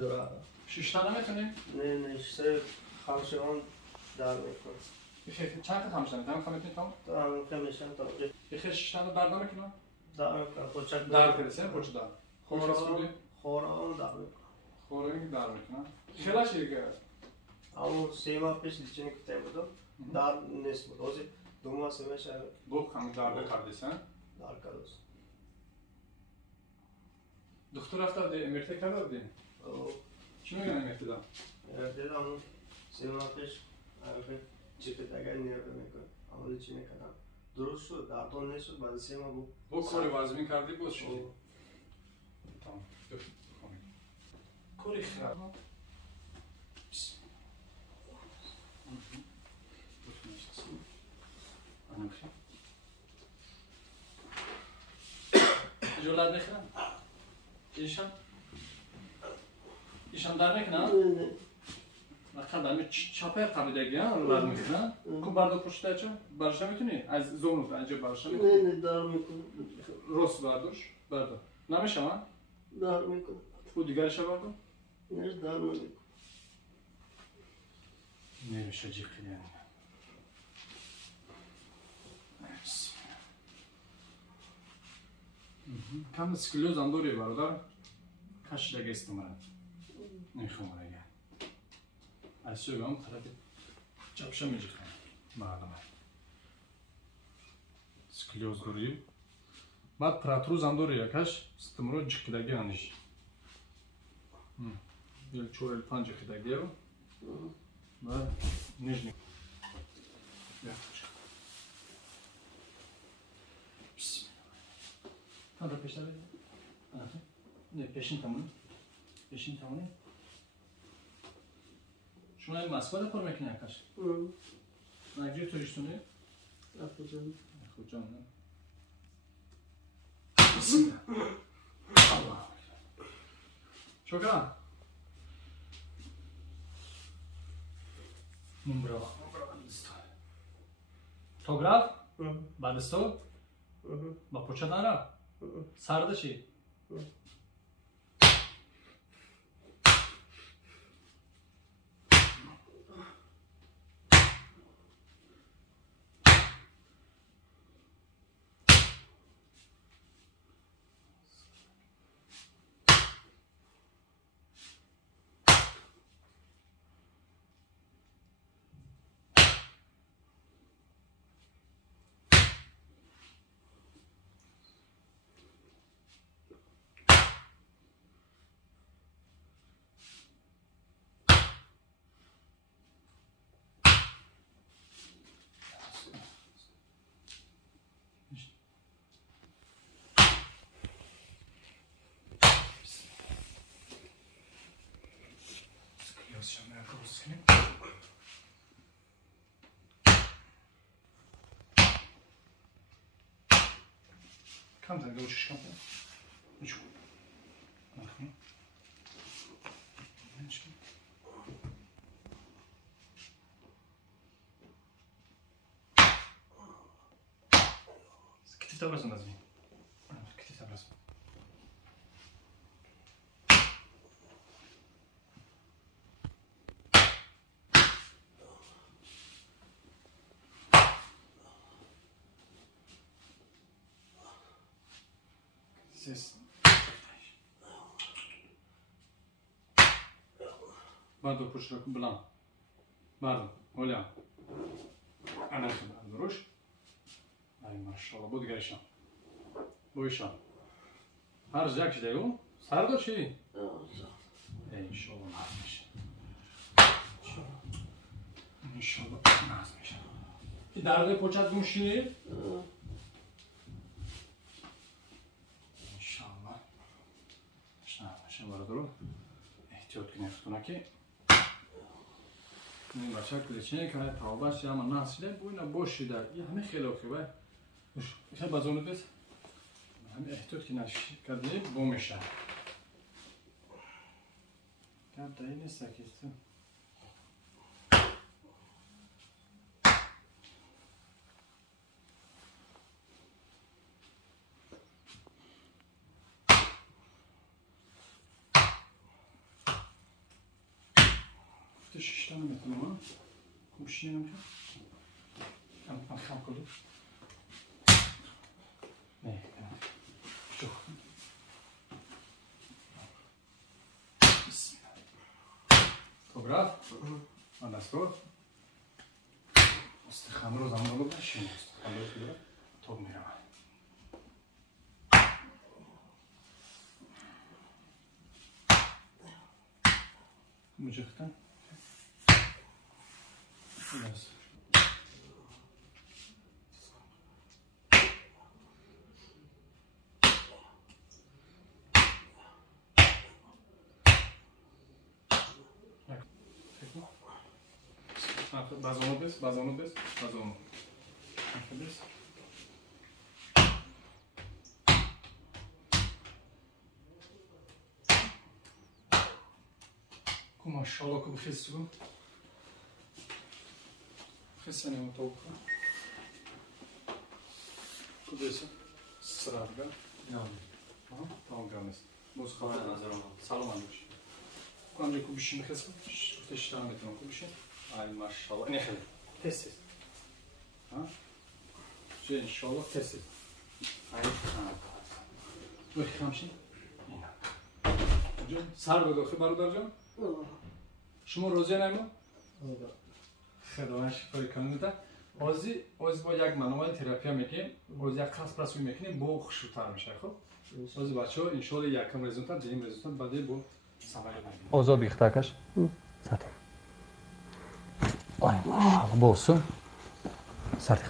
داره. 6 تا نمیتونی؟ نه 3 خمسه در میکنه. بخیر چند تا خمسه میتونم خمسه میتونم؟ تا کمیشن تا بخیر 6 تا در نمیکنم؟ در میکنه. پوچک در کردن پوچ در. خورا در میکنه. خورا در میکنم. خیلی چیه اما 3 ماه پیش دیگه کتاب بودم. در نیست بود. اوزی 2 ماه 3 ماه شاید. گفت هم در کردیسن؟ در کردوس. دکتر رفت دی امرته کرد دی. چی میگن امرته دام؟ امرته دام 3 ماه پیش امرته چیکه دیگه نیاز میکنه. اما چی میکنم؟ درست شد. دردون نیست بود. بعد 3 ماه بود. با کاری وازمین کردی بود شد. تمام. کاری خراب. جولاد نخرم. ایشان در نکنه؟ نه. نخرم دارم چاپر قبیله گیان جولاد نخرم. کو بردو پشته چه؟ برش نمیتونی؟ از زونو انجا برش نمیتونی؟ نه در میکنه. روز بردوش بردو. نمیشه من؟ در میکنه. او دیگرش بردو؟ نه در نمیکنه. نمیشه جیب کنی. Kan det skulle ju ändå vara där. Kanske lägga istemara. Ne خمره گه. از سوگام طرفی چپشه میجیخم. معلومه. سکلیوز دوری. بعد پراتروز اندوری یکش استمرار جکدگی آنیش. یل چورل پنج جکدگی رو. بعد نجنی. یکش. Kan da peşine verin. Ne peşin tamamı? Peşin tamamı. Şuna bir maske de koymak ne yakar? Ne diyor turistune? Yapacağım. Yapacağım ne? Bismillah. Allah. Şokran. Bravo. Tograf? Badisto? Ba poçadara? Sardı şey. Sıkıyorsun ayakkabı seni. Kam sen uçuş kampı? Uçuk. Bakın. Скільки там разом назві? Скільки там разом? Ses. Bardo pushrak blan. Bardo, olha. Ana duruş. Ay maşallah bu diğer bu işan. Her yak şey o. Sardı şey. İnşallah nazmış. İnşallah nazmış. Ki darbe poçat muşini. İnşallah. Şuna doğru. İhtiyat güne tutuna ki. این بچه کلیچه که تابش یا من ناسیده بوینا باشی در یه همه خیلی خوبه خیلی بازونه بس همه احتیاط که نش کردی بو میشه کم تایی نیست کیستو Te şişten metin ama. Kumuşlayalım ki. Kam kıldı. Ne? Çok. Bismillah. Tograf. Anastor. Остахам роз амро башин. Остахам роз бира. Тог мерам. Муҷахтан. Yes. Bazonu bez. Maşallah ku bixesu. Xesene mutawqa. Kudesa. Sırarga. Tamam görmez. Boz xabar nazar olma. Salam almış. Amca ku bişin xesu. Teştan metin ku bişin. Ay maşallah. Ne xele? Test. Ha? Şey inşallah test. Ay. Bu xamşin. İna. Hocam sar do xibarodarjon. شما روزی نمو؟ خدا شفای کنید تا آزی با یک منوال تراپی میکنیم باز یک کلاس پرسوی میکنیم با خوشتر میشه خب آزی بچه ها انشالله یکم رزولتات دیم رزولتات بعدی با سواری بریم آزا بیختکش سرده آی ماشاءالله باسو سرده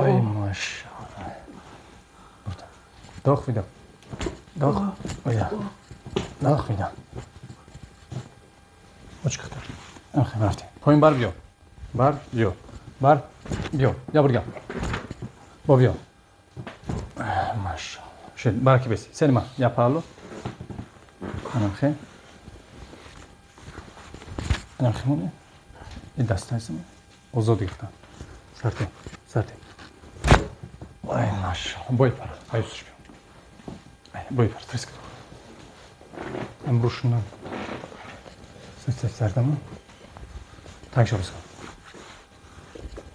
آی ماشاءالله داخ ویدم داخ ویدم داخ ویدم çıktı. Hem rafti. Koyun bar biyo. Bar biyo. Bar biyo. Ya buraya. Bu biyo. Maşallah. Şey baraki besi. Selma yaparlı. Anam xe. Anam xe mune. İddastaysın. Ozo dikta. Sarte. Ay maşallah. Boy para. Ay suçuyor. Ay boy para. Trisk. Hem bruşundan. Serdamı. Tak şurası.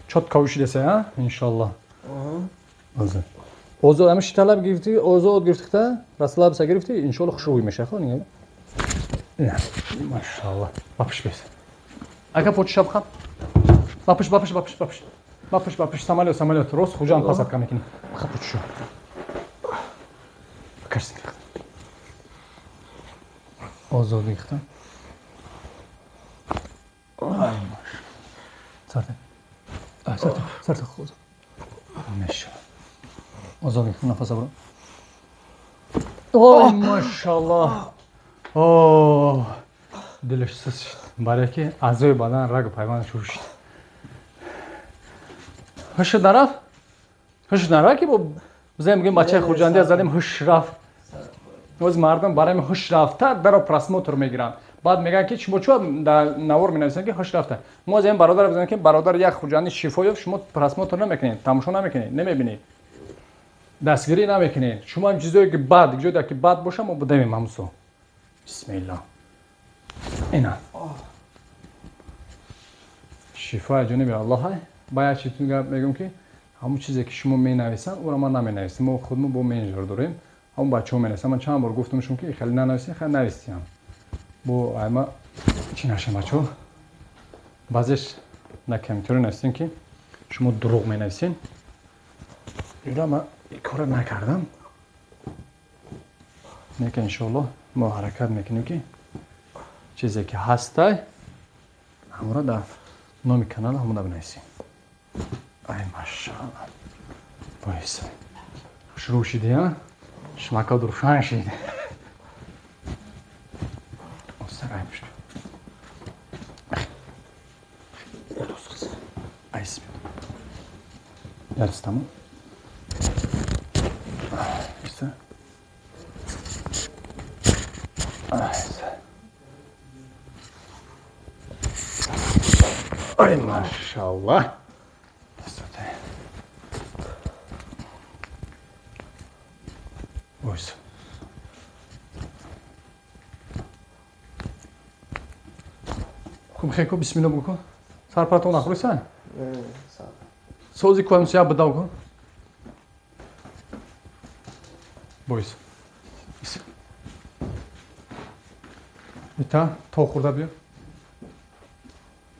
Çot kavuşu dese ha inşallah. Hazır. Ozo hem şitalab girdi, ozo girdikte, Rasul abi girdi, inşallah hoş uymuş ha niye? Ya maşallah. Bakış bes. Aka poç şapka. Bakış. Bakış samolyot. Roz hujan pasatka mekini. Kapıç şu. Bakarsın. Ozo girdi. Ay maşallah. Sarte خود. Maşallah. Azami nefes al. Ay maşallah. Oh. Delicious. Baraki azoy badan rag payvan şuruş. Hoş daraf ki bu bizim gün maçı xurjandi azalim hoş raf. Oz mardam برای من خوش رفته در پرسموتر میگیرن بعد میگن که شما چرا در نوار مینویسن که خوش رفته ما از این برادر بزنیم که برادر یک خورجانی شفایی شما پرسموتر نمیکنید تماشا نمیکنید نمیبینید دستگیری نمیکنید شما هم چیزایی که بعد جدا که بعد باشه ما بدیم همسو بسم الله اینا شفای جناب الله باید چیتون میگم که همون چیزی که شما مینویسن اون رو ما نمینویسیم ما خودمون با منیجر داریم همون بچه‌ها می‌نویسن من چند بار گفتمشون که خیلی ننویسین خیلی نویسیم بو اما چی نشه بچه‌ها بعضیش نکمیتوری نویسین که شما دروغ می‌نویسین اینا من این کار نکردم نه که انشالله ما حرکت میکنیم که چیزی که هسته همون را در نام کانال همون را بنویسیم ای ماشاءالله بایسته شروع شده ها شمکا درشان شده سرای میشه دوست ایس yarısı tamam işte ay maşallah oysa خب خیلی کو بسم الله بکن سر پرتون نخوری سن سر سوزی کنم سیاه بداو کن بایس ایتا تا خورده بیا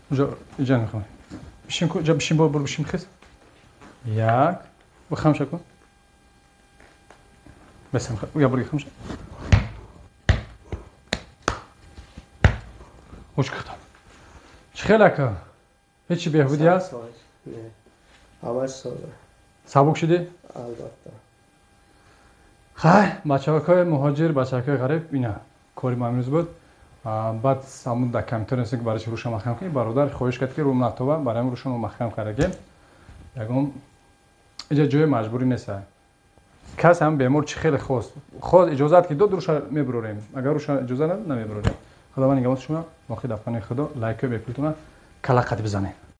اونجا اینجا نمیخوام بشین کن جا بشین برو بشین خیز یک و خمشه کن بسم خیلی یا برو خمشه خوش کردم چه خیلی که هیچی بهبودی هست؟ نه همش ساده سبک شدی؟ البته خیلی بچه‌های مهاجر بچه‌های غریب اینا کاری ما امروز بود بعد سامون در کامپیوتر نیست که برایش روشن مخم کنی برادر خواهش کرد که روم نتوبه برای روشن مخم کردیم یکم اینجا جای مجبوری نیست کس هم بیمار چه خیلی خود اجازت که دو روش میبروریم اگر روش اجازه نمیبروریم خدا من نگهدار شما واقعا دفعه خدا لایک و بپلتونه کلاقت بزنید